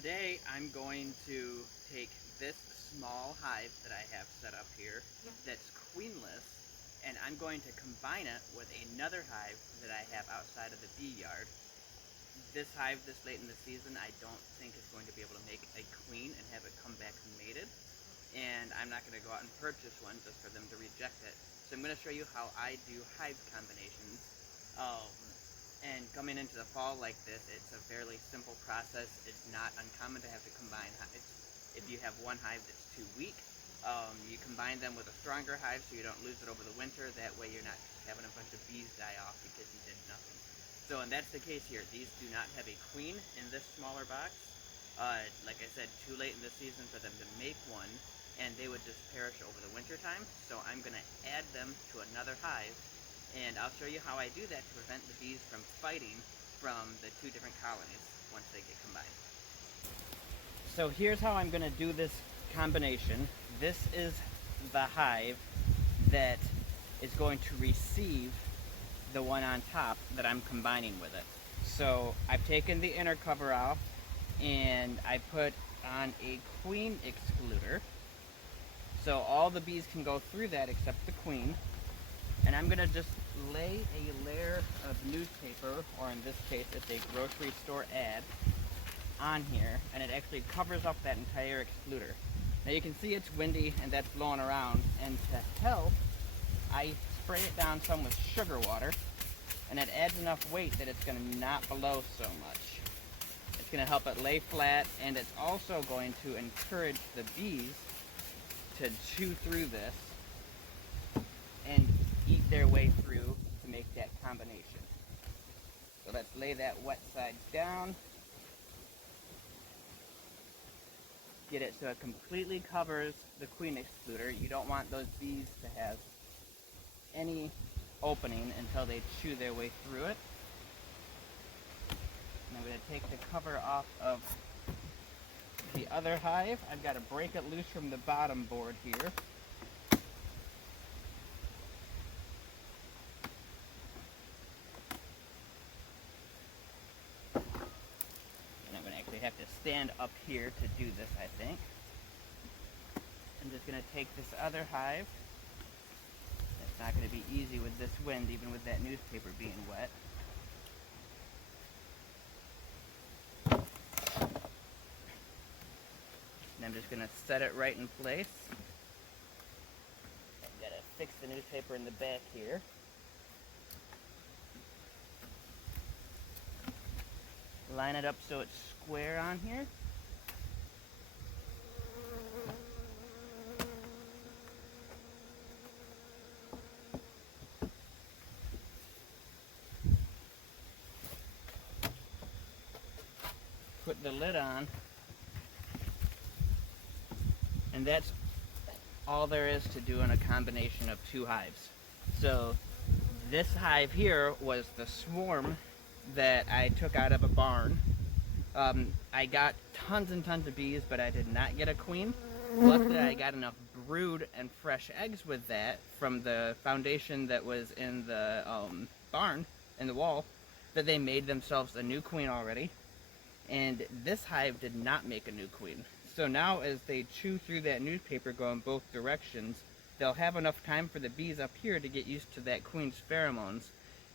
today I'm going to take this small hive that I have set up here that's queenless, and I'm going to combine it with another hive that I have outside of the bee yard. This hive this late in the season I don't think is going to be able to make a queen and have it come back mated, and I'm not going to go out and purchase one just for them to reject it. So I'm going to show you how I do hive combinations. And coming into the fall like this, it's a fairly simple process. It's not uncommon to have to combine hives. If you have one hive that's too weak, you combine them with a stronger hive so you don't lose it over the winter. That way you're not having a bunch of bees die off because you did nothing. So, and that's the case here. These do not have a queen in this smaller box. Like I said, too late in the season for them to make one, and they would just perish over the winter time. So I'm going to add them to another hive, and I'll show you how I do that to prevent the bees from fighting from the two different colonies once they get combined. So here's how I'm going to do this combination. This is the hive that is going to receive the one on top that I'm combining with it. So I've taken the inner cover off and I put on a queen excluder. So all the bees can go through that except the queen. And I'm gonna just lay a layer of newspaper, or in this case it's a grocery store ad, on here, and it actually covers up that entire excluder. Now you can see it's windy and that's blowing around, and to help, I spray it down some with sugar water, and it adds enough weight that it's gonna not blow so much. It's gonna help it lay flat, and it's also going to encourage the bees to chew through this and eat their way through to make that combination. So let's lay that wet side down. Get it so it completely covers the queen excluder. You don't want those bees to have any opening until they chew their way through it. And I'm going to take the cover off of the other hive. I've got to break it loose from the bottom board here. Have to stand up here to do this, I think. I'm just going to take this other hive. It's not going to be easy with this wind, even with that newspaper being wet. And I'm just going to set it right in place. I've got to fix the newspaper in the back here. Line it up so it's square on here. Put the lid on. And that's all there is to doing a combination of two hives. So this hive here was the swarm that I took out of a barn. I got tons and tons of bees, but I did not get a queen. Luckily, I got enough brood and fresh eggs with that from the foundation that was in the barn, in the wall, that they made themselves a new queen already. And this hive did not make a new queen. So now as they chew through that newspaper going both directions, they'll have enough time for the bees up here to get used to that queen's pheromones,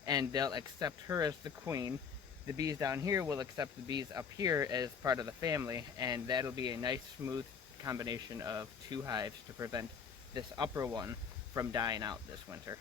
and they'll accept her as the queen. The bees down here will accept the bees up here as part of the family, and that'll be a nice smooth combination of two hives to prevent this upper one from dying out this winter.